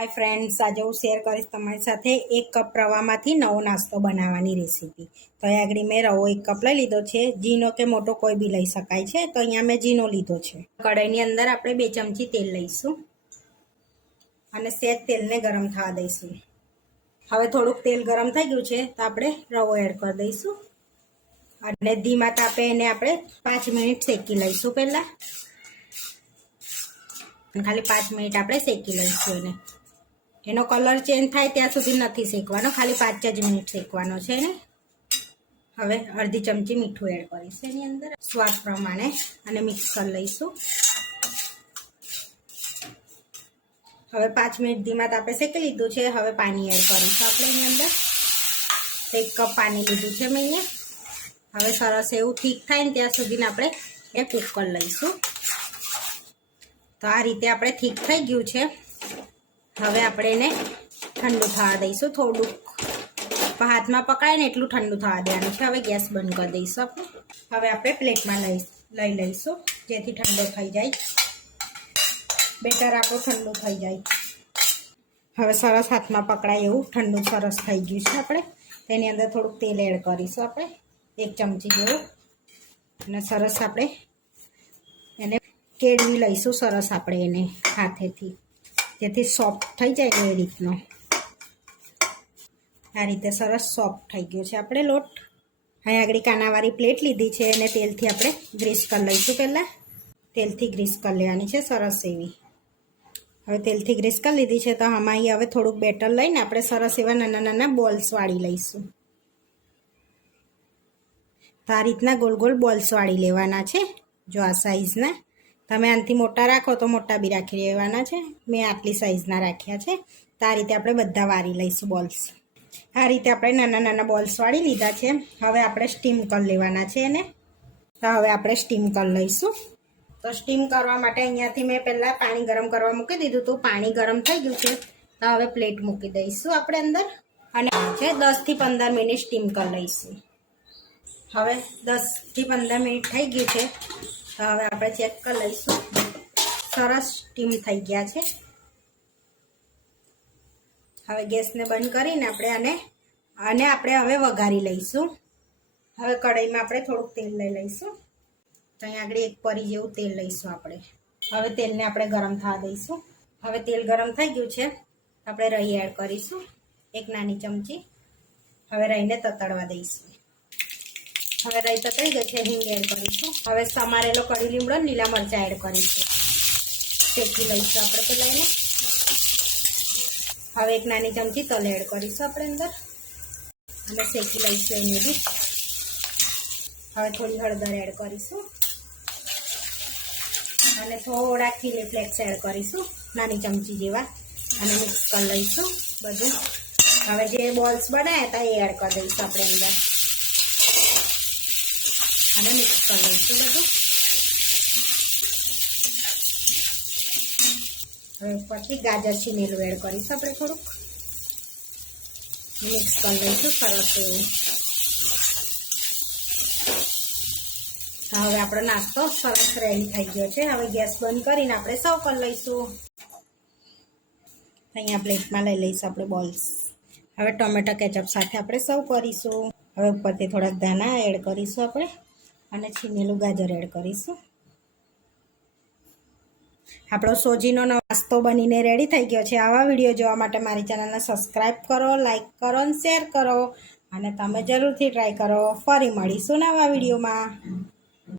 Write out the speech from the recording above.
Hi friends આજે હું share કરીશ તમારી સાથે એક કપ રવામાંથી નવો નાસ્તો બનાવવાની રેસીપી તો અહીં આગળ મેં રવો એક કપ લઈ લીધો છે. જીનો કે મોટો કોઈ બી લઈ શકાય છે. તો અહીંયા મેં જીનો લીધો છે. કઢાઈની અંદર આપણે બે ચમચી તેલ લઈશું અને સેજ તેલને ગરમ થવા દઈશું. હવે થોડુંક તેલ ગરમ થઈ ગયું છે, તો આપણે રવો એડ કરી દઈશું. અને ધીમા તાપે એને આપણે પાંચ મિનિટ શેકી લઈશું પહેલાં. ખાલી પાંચ મિનિટ આપણે શેકી લઈશું એને. એનો કલર ચેન્જ થાય ત્યાં સુધી નથી શેકવાનો, ખાલી પાંચ જ મિનિટ શેકવાનો છે ને? હવે અડધી ચમચી મીઠું એડ કરીશું એની અંદર. સ્વાદ પ્રમાણે અને મિક્સ કરી લઈશું. હવે પાંચ મિનિટ ધીમા તાપે શેકી લીધું છે, હવે પાણી એડ કરીશું આપણે એની અંદર. એક કપ પાણી લીધું છે મેં હવે સરસ એવું ઠીક થાય ને ત્યાં સુધીને આપણે એ કૂક કરી લઈશું. તો આ રીતે આપણે ઠીક થઈ ગયું છે. હવે આપણે એને ઠંડુ થવા દઈશું થોડુંક. હાથમાં પકડાય ને એટલું ઠંડુ થવા દેવાનું છે. હવે ગેસ બંધ કરી દઈશું આપણે. હવે આપણે પ્લેટમાં લઈ લઈ લઈશું. જેથી ઠંડો થઈ જાય. બેટર આપણું ઠંડુ થઈ જાય. હવે સરસ હાથમાં પકડાય એવું ઠંડુ સરસ થઈ ગયું છે આપણે. તેની અંદર થોડુંક તેલ એડ કરીશું આપણે. એક ચમચી જેવું. અને સરસ આપણે એને કેળવી લઈશું સરસ આપણે એને હાથેથી. જેથી સોફ્ટ થઈ જાય એ રીતનો. આ રીતે સરસ સોફ્ટ થઈ ગયો છે આપણે લોટ. અહીં આગળ કાનાવાળી પ્લેટ લીધી છે અને તેલથી આપણે ગ્રીસ કરી લઈશું પહેલાં. તેલથી ગ્રીસ કરી લેવાની છે સરસ એવી. હવે તેલથી ગ્રીસ કરી લીધી છે તો આમાં અહીં હવે થોડુંક બેટર લઈને આપણે સરસ એવા નાના નાના બોલ્સ વાળી લઈશું. તો આ રીતના ગોલ ગોલ બોલ્સ વાળી લેવાના છે, જો આ સાઈઝના તમે આનાથી મોટા રાખો તો મોટા બી રાખી લેવાના છે. મેં આટલી સાઇઝના રાખ્યા છે. તો આ રીતે આપણે બધા વારી લઈશું બોલ્સ આ રીતે આપણે નાના નાના બોલ્સ વાળી લીધા છે. હવે આપણે સ્ટીમ કરી લેવાના છે એને. તો હવે આપણે સ્ટીમ કરી લઈશું. તો સ્ટીમ કરવા માટે અહીંયાથી મેં પહેલાં પાણી ગરમ કરવા મૂકી દીધું હતું. પાણી ગરમ થઈ ગયું છે. તો હવે પ્લેટ મૂકી દઈશું આપણે અંદર. અને છે દસથી પંદર મિનિટ સ્ટીમ કરી લઈશું. હવે દસથી પંદર મિનિટ થઈ ગયું છે. તો હવે આપણે ચેક કરી લઈશું. સરસ સ્ટીમ થઈ ગયા છે. હવે ગેસને બંધ કરીને આપણે આને અને આપણે હવે વઘારી લઈશું. હવે કઢાઈમાં આપણે થોડુંક તેલ લઈ લઈશું. તો અહીંયા આગળ એક પરી જેવું તેલ લઈશું આપણે. હવે તેલને આપણે ગરમ થવા દઈશું. હવે તેલ ગરમ થઈ ગયું છે. આપણે રહી એડ કરીશું. એક નાની ચમચી. હવે રહીને તતડવા દઈશું. હવે રહી થઈ ગઈ છે, હિંગ એડ કરીશું. હવે સમારેલો કડી લીમડો, લીલા મરચાં એડ કરીશું. શેકી લઈશું આપણે પેલા એને હવે એક નાની ચમચી તલ એડ કરીશું આપણે અંદર. અને શેકી લઈશું એને બી. હવે થોડી હળદર એડ કરીશું. અને થોડા ચીલી ફ્લેક્સ એડ કરીશું, નાની ચમચી જેવા. અને મિક્સ કરી લઈશું બધું. હવે જે બોલ્સ બનાવ્યા હતા એ એડ કરી દઈશું આપણે અંદર. અને મિક્સ કરી લઈશું બધું હવે પછી ગાજર છીનેલું એડ કરીશું આપણે થોડુંક. મિક્સ કરી લઈશું સરસ હવે આપણો નાસ્તો સરસ રેડી થઈ ગયો છે. હવે ગેસ બંધ કરીને આપણે સર્વ કરી લઈશું. અહીંયા પ્લેટમાં લઈ લઈશું આપણે બોલ્સ. હવે ટોમેટો કેચઅપ સાથે આપણે સર્વ કરીશું. હવે ઉપરથી થોડાક દાણા એડ કરીશું આપણે. અને છીનેલું ગાજર એડ કરીશું. આપણો સોજીનો નાસ્તો બનીને રેડી થઈ ગયો છે. આવા વીડિયો જોવા માટે મારી ચેનલને સબસ્ક્રાઈબ કરો લાઈક કરો અને શેર કરો. અને તમે જરૂરથી ટ્રાય કરો. ફરી મળીશું નવા વિડીયોમાં.